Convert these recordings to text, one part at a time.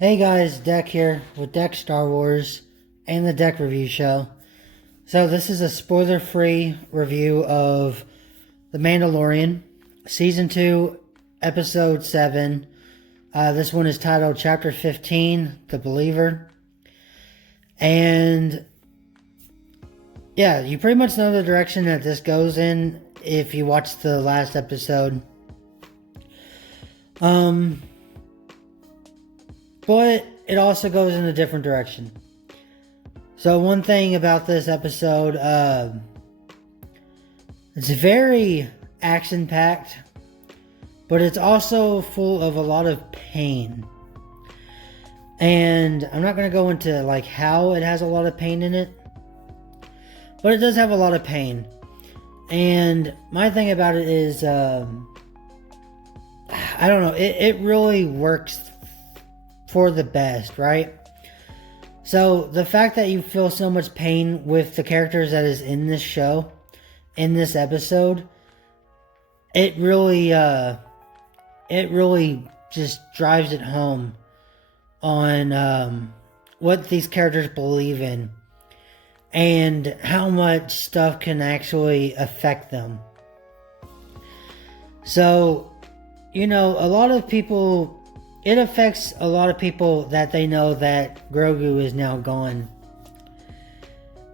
Hey guys, Dek here with DEK Star Wars and the DEK Review Show. So this is a spoiler-free review of The Mandalorian, Season 2, Episode 7. This one is titled Chapter 15, The Believer. And yeah, you pretty much know the direction that this goes in if you watched the last episode. But it also goes in a different direction. So one thing about this episode, it's very action-packed, but it's also full of a lot of pain. And I'm not going to go into like how it has a lot of pain in it, but it does have a lot of pain. And my thing about it is, I don't know, it really works for the best, right? So the fact that you feel so much pain with the characters that is in this show, in this episode, it really just drives it home on what these characters believe in and how much stuff can actually affect them. So, you know, a lot of people, it affects a lot of people that they know that Grogu is now gone.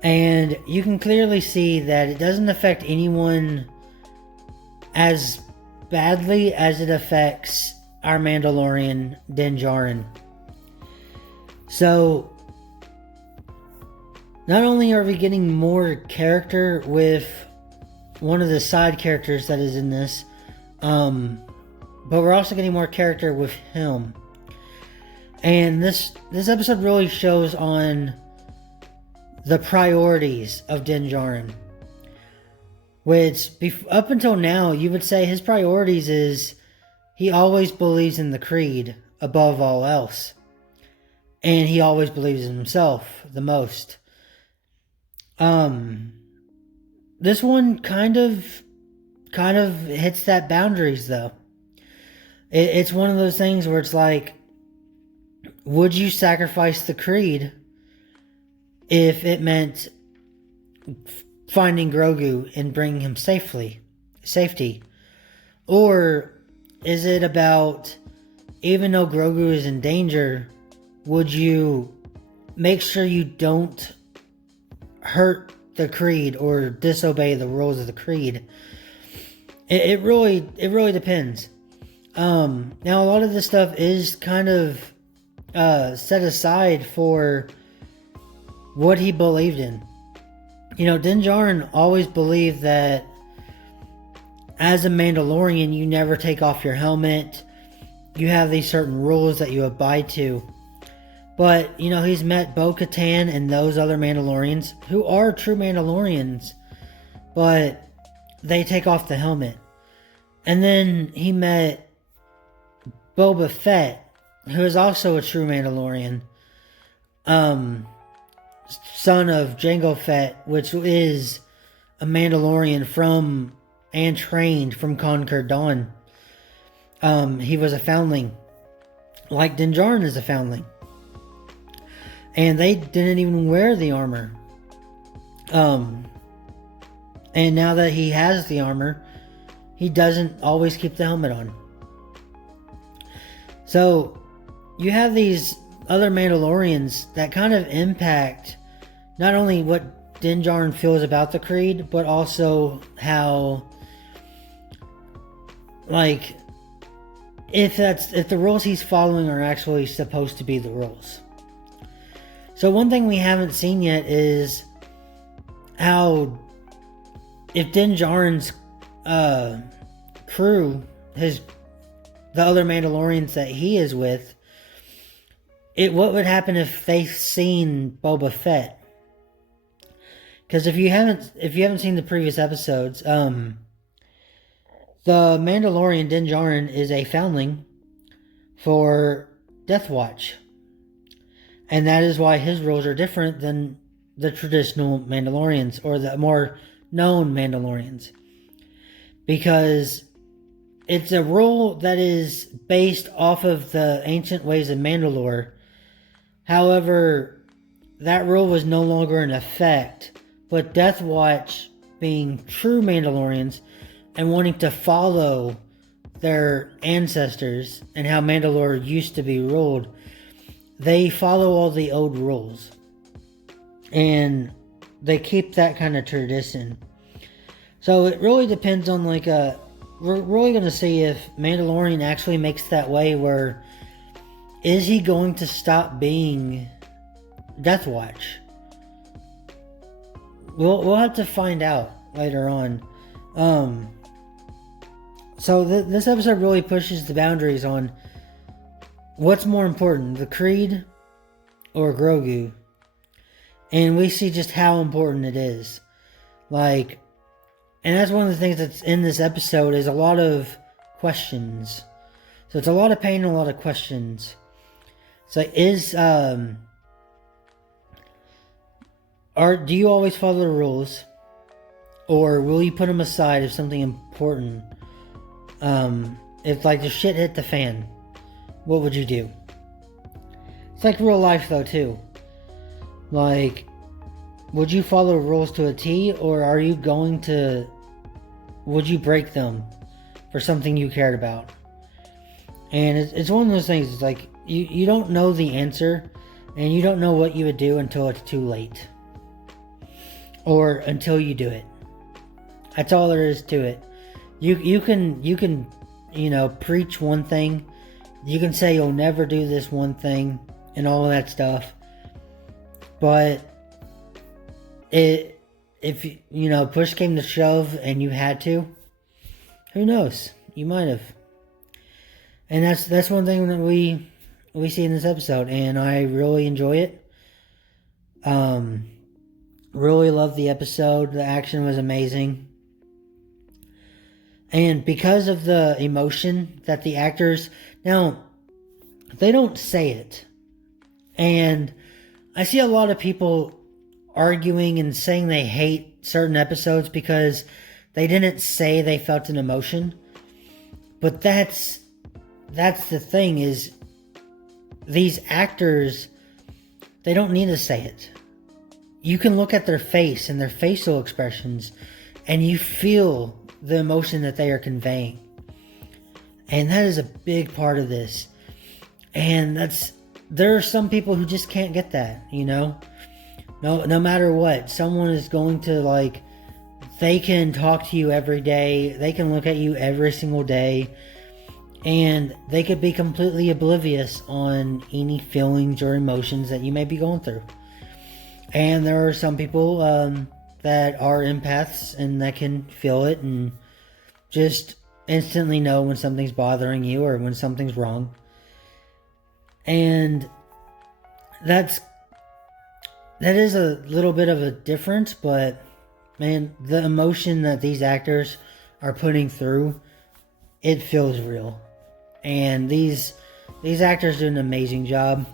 And you can clearly see that it doesn't affect anyone as badly as it affects our Mandalorian, Din Djarin. So, not only are we getting more character with one of the side characters that is in this, but we're also getting more character with him. And this episode really shows on the priorities of Din Djarin. Which, up until now, you would say his priorities is he always believes in the Creed above all else. And he always believes in himself the most. This one kind of hits that boundaries though. It's one of those things where it's like, would you sacrifice the Creed if it meant finding Grogu and bringing him safety? Or is it about, even though Grogu is in danger, would you make sure you don't hurt the Creed or disobey the rules of the Creed? It really depends. Now a lot of this stuff is kind of set aside for what he believed in. You know, Din Djarin always believed that as a Mandalorian, you never take off your helmet. You have these certain rules that you abide to. But, you know, he's met Bo-Katan and those other Mandalorians who are true Mandalorians, but they take off the helmet. And then he met Boba Fett, who is also a true Mandalorian, son of Jango Fett, which is a Mandalorian from and trained from Conquer Dawn. He was a foundling, like Din Djarin is a foundling. And they didn't even wear the armor. And now that he has the armor, he doesn't always keep the helmet on. So, you have these other Mandalorians that kind of impact not only what Din Djarin feels about the Creed, but also how, like, if the rules he's following are actually supposed to be the rules. So one thing we haven't seen yet is how, if Din Djarin's crew, the other Mandalorians that he is with, what would happen if they've seen Boba Fett? Because if you haven't seen the previous episodes, the Mandalorian Din Djarin is a foundling for Death Watch. And that is why his rules are different than the traditional Mandalorians or the more known Mandalorians. Because it's a rule that is based off of the ancient ways of Mandalore However, that rule was no longer in effect, but Death Watch, being true Mandalorians and wanting to follow their ancestors and how Mandalore used to be ruled, they follow all the old rules. And they keep that kind of tradition. So it really depends on we're really going to see if Mandalorian actually makes that way, where is he going to stop being Death Watch? We'll have to find out later on. So this episode really pushes the boundaries on what's more important, the Creed or Grogu. And we see just how important it is. And that's one of the things that's in this episode is a lot of questions. So it's a lot of pain and a lot of questions. So do you always follow the rules? Or will you put them aside if something important, if the shit hit the fan, what would you do? It's like real life though too. Would you follow rules to a T, or would you break them for something you cared about? And it's one of those things, it's like, you don't know the answer, and you don't know what you would do until it's too late. Or until you do it. That's all there is to it. You can preach one thing. You can say you'll never do this one thing and all of that stuff. But if push came to shove and you had to, who knows? You might have. And that's one thing that we see in this episode, and I really enjoy it. Really love the episode. The action was amazing. And because of the emotion that the actors, now, they don't say it. And I see a lot of people arguing and saying they hate certain episodes because they didn't say they felt an emotion. But that's the thing, is these actors, they don't need to say it. You can look at their face and their facial expressions, and you feel the emotion that they are conveying. And that is a big part of this. And there are some people who just can't get that, No matter what, someone is going to, they can talk to you every day, they can look at you every single day, and they could be completely oblivious on any feelings or emotions that you may be going through. And there are some people that are empaths and that can feel it and just instantly know when something's bothering you or when something's wrong. And that is a little bit of a difference, but man, the emotion that these actors are putting through, it feels real. And these actors do an amazing job.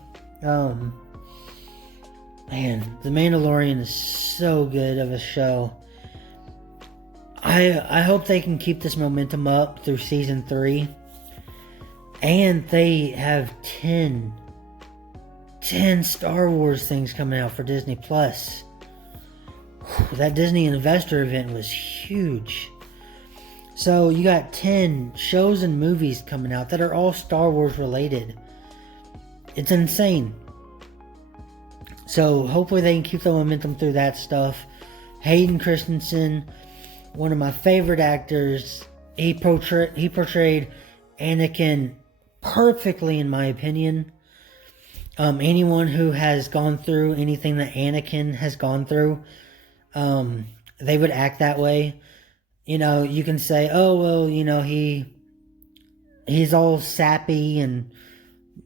Man, The Mandalorian is so good of a show. I hope they can keep this momentum up through season 3. And they have 10 Star Wars things coming out for Disney Plus. That Disney Investor event was huge. So you got 10 shows and movies coming out that are all Star Wars related. It's insane. So hopefully they can keep the momentum through that stuff. Hayden Christensen, one of my favorite actors. He portrayed Anakin perfectly, in my opinion. Anyone who has gone through anything that Anakin has gone through, they would act that way. You can say, oh, well, he's all sappy and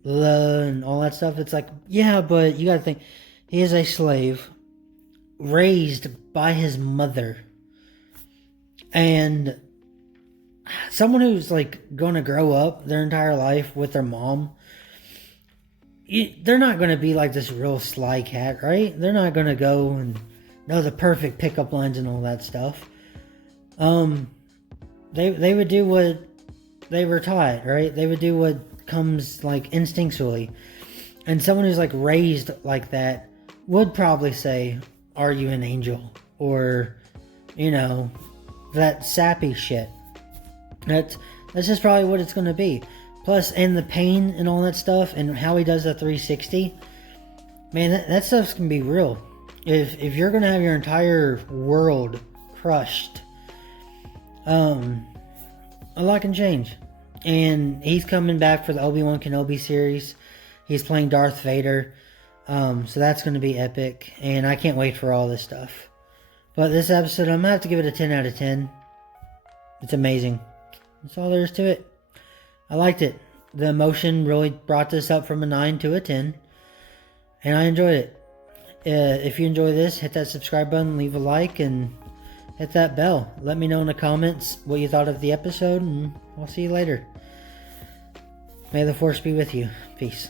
all that stuff. It's like, yeah, but you gotta think, he is a slave raised by his mother. And someone who's going to grow up their entire life with their mom, they're not going to be like this real sly cat, right? They're not going to go and know the perfect pickup lines and all that stuff. They would do what they were taught, right? They would do what comes instinctually. And someone who's like raised like that would probably say, "Are you an angel?" Or, you know, that sappy shit. That's just probably what it's going to be. Plus, and the pain and all that stuff, and how he does the 360, man, that stuff's going to be real. If you're going to have your entire world crushed, a lot can change. And he's coming back for the Obi-Wan Kenobi series. He's playing Darth Vader. So that's going to be epic. And I can't wait for all this stuff. But this episode, I'm going to have to give it a 10 out of 10. It's amazing. That's all there is to it. I liked it. The emotion really brought this up from a 9 to a 10. And I enjoyed it. If you enjoy this, hit that subscribe button, leave a like, and hit that bell. Let me know in the comments what you thought of the episode, and I'll see you later. May the Force be with you. Peace.